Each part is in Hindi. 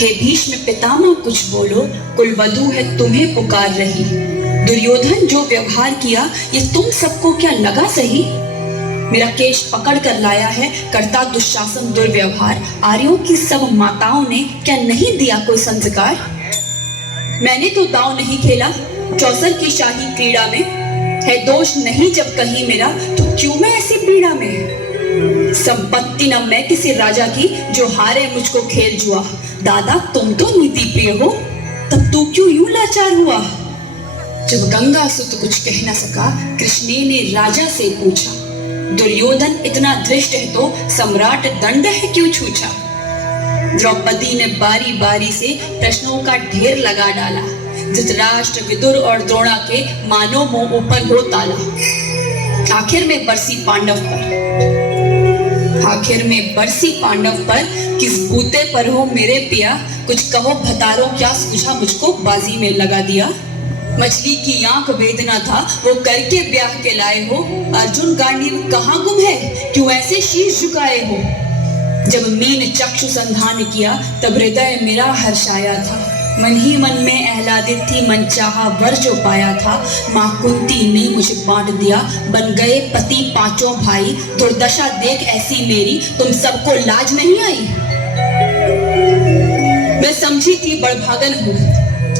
हे भीष्म पितामह कुछ बोलो, कुलवधू है तुम्हें पुकार रही। दुर्योधन जो व्यवहार किया ये तुम सबको क्या लगा सही? मेरा केश पकड़ कर लाया है करता दुशासन दुर्व्यवहार। आर्यों की सब माताओं ने क्या नहीं दिया कोई संस्कार? मैंने तो दांव नहीं खेला चौसर की शाही क्रीड़ा में। है दोष नहीं जब कहीं मेरा तो क्यों मैं ऐसी पीड़ा में? संपत्ति न मैं किसी राजा की जो हारे मुझको खेल जुआ। दादा तुम तो नीति प्रिय हो तब तू क्यों यूं लाचार हुआ? जब गंगा सुत कुछ कह न सका कृष्ण ने राजा से पूछा। दुर्योधन इतना धृष्ट है तो सम्राट दंड है क्यों छूछा? द्रौपदी ने बारी बारी से प्रश्नों का ढेर लगा डाला। धृतराष्ट्र विदुर और द्रोणा के मानो मुंह ऊपर हो ताला। आखिर में बरसी पांडव पर किस बूते पर हो मेरे पिया? कुछ कहो भतारो क्या सूझा मुझको बाजी में लगा दिया। मछली की आंख वेदना था वो करके ब्याह के लाए हो। अर्जुन गांडीव कहाँ गुम है क्यों ऐसे शीश झुकाए हो? जब मीन चक्षु संधान किया तब हृदय मेरा हर्षाया था। मन ही मन में आह्लादित थी मन चाहा वर जो पाया था। माँ कुंती ने मुझे बांट दिया बन गए पति पांचों भाई। दुर्दशा देख ऐसी मेरी तुम सबको लाज नहीं आई? मैं समझी थी बड़भागन हूँ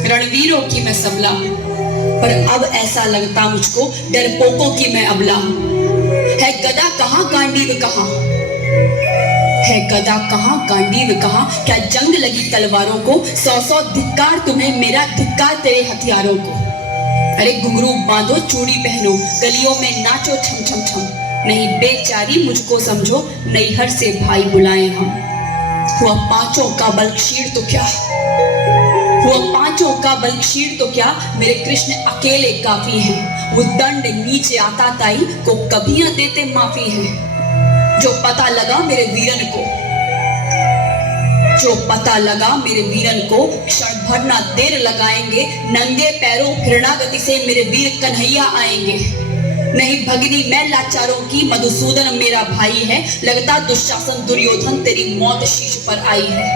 रणवीरों की मैं सबला हूँ। पर अब ऐसा लगता मुझको डरपोकों की मैं अबला हूँ। है गदा कहाँ गांडीव कहाँ? है गदा कहाँ गांडीव कहाँ? क्या जंग लगी तलवारों को? 100 धिक्कार तुम्हें मेरा धिक्कार तेरे हथियारों को। अरे घुंघरू बांधो चूड़ी पहनो गलियों में नाचो छम छम छम। नहीं बेचारी मुझको समझो नैहर से भाई बुलाए हम। हुआ पांचों का बल क्षीण तो क्या मेरे कृष्ण अकेले काफी हैं। वो दंड नीचे आता ताई को कभी न देते माफी है। जो पता लगा मेरे वीरन को क्षण भर ना देर लगाएंगे। नंगे पैरों फिरना गति से मेरे वीर कन्हैया आएंगे। नहीं भगनी मैं लाचारों की मधुसूदन मेरा भाई है। लगता दुशासन दुर्योधन तेरी मौत शीश पर आई है।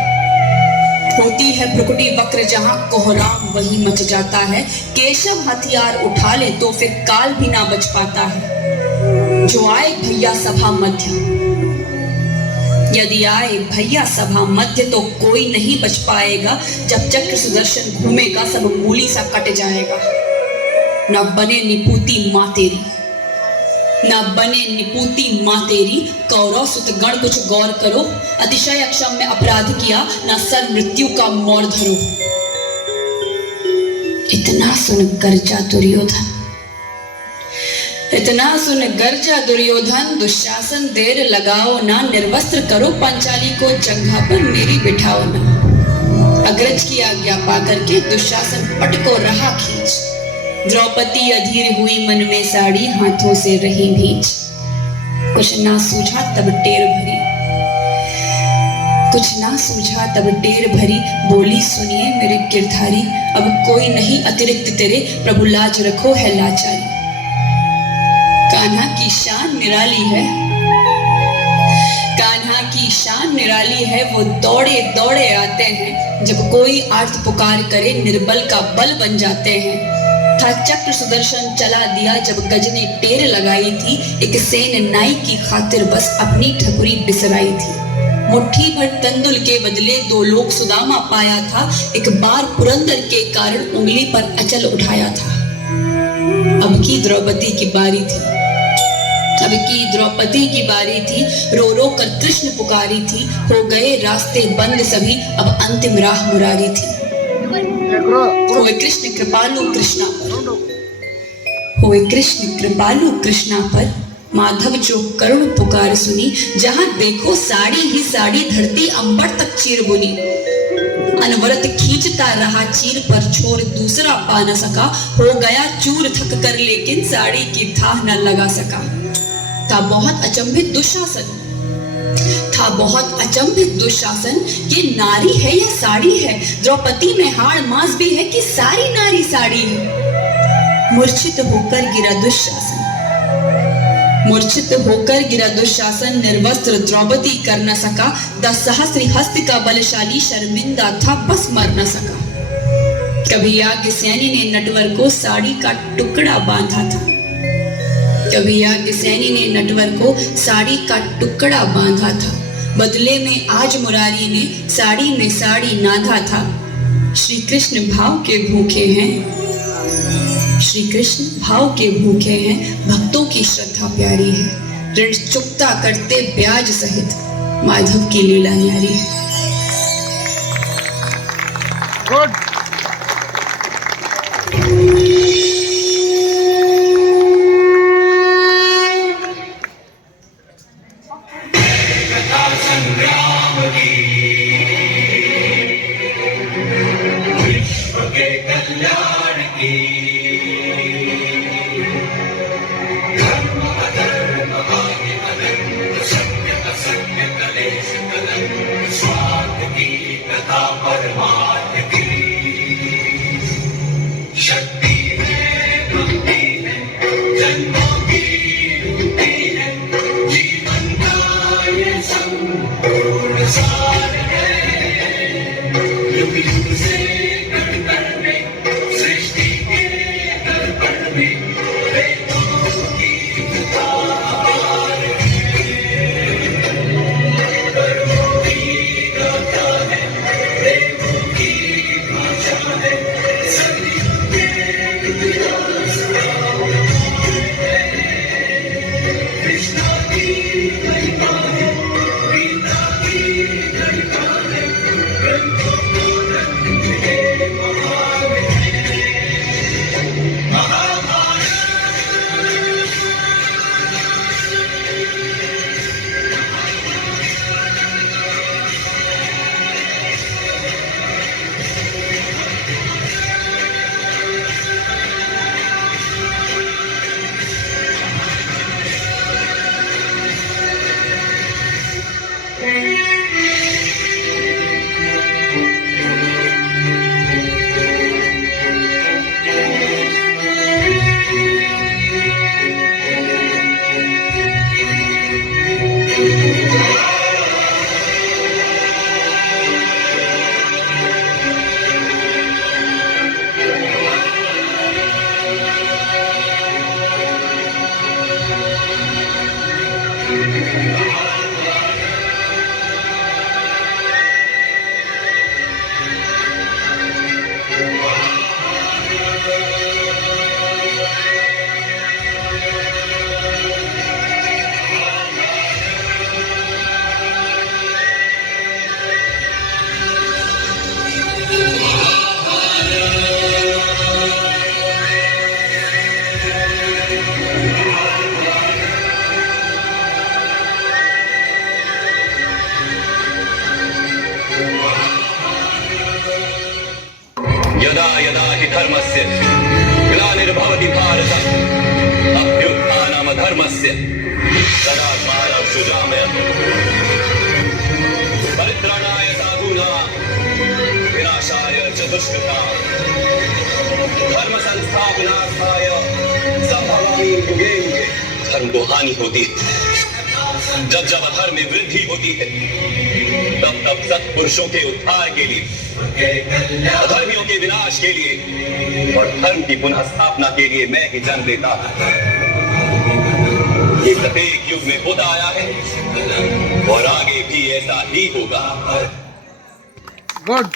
होती है भ्रुकुटी वक्र जहां कोहराम वही मच जाता है। केशव हथियार उठा ले तो फिर काल भी ना बच पाता है। जो आए भैया सभा मध्य, यदि आए भैया सभा मध्य तो कोई नहीं बच पाएगा। जब चक्र सुदर्शन घूमेगा सब मूली सा कट जाएगा। न बने निपूती माँ तेरी कौरव सुत गण कुछ गौर करो। अतिशय अक्षम्य अपराध किया न सर मृत्यु का मोर धरो। इतना सुन गर्जा दुर्योधन दुशासन देर लगाओ ना। निर्वस्त्र करो पंचाली को जंघा पर मेरी बिठाओ ना। अग्रज की आज्ञा पाकर के दुशासन पट को रहा खींच। द्रौपदी अधीर हुई मन में साड़ी हाथों से रही भींच। कुछ ना सूझा तब टेर भरी बोली सुनिए मेरे गिरधारी। अब कोई नहीं अतिरिक्त तेरे प्रभु लाज रखो है लाचारी। कान्हा की शान निराली है वो दौड़े दौड़े आते हैं। जब कोई आर्त पुकार करे निर्बल का बल बन जाते हैं। था चक्र सुदर्शन चला दिया जब गज ने टेर लगाई थी। एक सेन नाई की खातिर बस अपनी ठकुरी बिसराई थी। मुट्ठी भर तंदुल के बदले 2 लोग सुदामा पाया था। एक बार पुरंदर के कारण उंगली पर अचल उठाया था। अब की द्रौपदी की बारी थी। रो रो कर कृष्ण पुकारी थी। हो गए रास्ते बंद सभी अब अंतिम राह मुरारी थी। हुए कृष्ण कृपालु कृष्णा पर माधव जो करुण पुकार सुनी। जहां देखो साड़ी ही साड़ी धरती अंबर तक चीर बुनी। अनवरत खींचता रहा चीर पर छोर दूसरा पा न सका। हो गया चूर थक कर लेकिन साड़ी की थाह न लगा सका। था बहुत अचंभित दुशासन ये नारी है या साड़ी है? द्रौपदी में हाड़ मांस भी है कि सारी नारी साड़ी है? मूर्छित होकर गिरा दुशासन मूर्छित होकर गिरा दुशासन, निर्वस्त्र द्रौपदी कर न सका। 10 सहस्त्र हस्त का बलशाली शर्मिंदा था, बस मर न सका। कभी याज्ञसेनी ने नटवर को साड़ी का टुकड़ा बांधा था। कभी याज्ञसेनी ने नटवर को साड़ी का टुकड़ा बांधा था। बदले में आज मुरारी ने साड़ी में साड़ी नाधा था। श्री कृष्ण भाव के भूखे हैं, श्री कृष्ण भाव के भूखे हैं। भक्तों की श्रद्धा प्यारी है, ऋण चुकता करते ब्याज सहित। माधव की लीला न्यारी है। गुड। यदा यदा हि धर्मस्य ग्लानिर्भवति भारत अभ्युत्थानमधर्मस्य तदात्मानं सृजाम्यहम् परित्राणाय साधूनां विनाशाय च दुष्कृतां धर्म संस्थापनार्थाय संभवामि युगे युगे। धर्म को हानि होती है जब जब अधर्म में वृद्धि होती है, तब तब सत्पुरुषों के उद्धार के लिए, अधर्मियों के विनाश के लिए और धर्म की पुनः स्थापना के लिए मैं ही जन्म लेता हूं। ये प्रत्येक युग में होता आया है और आगे भी ऐसा ही होगा। गुड।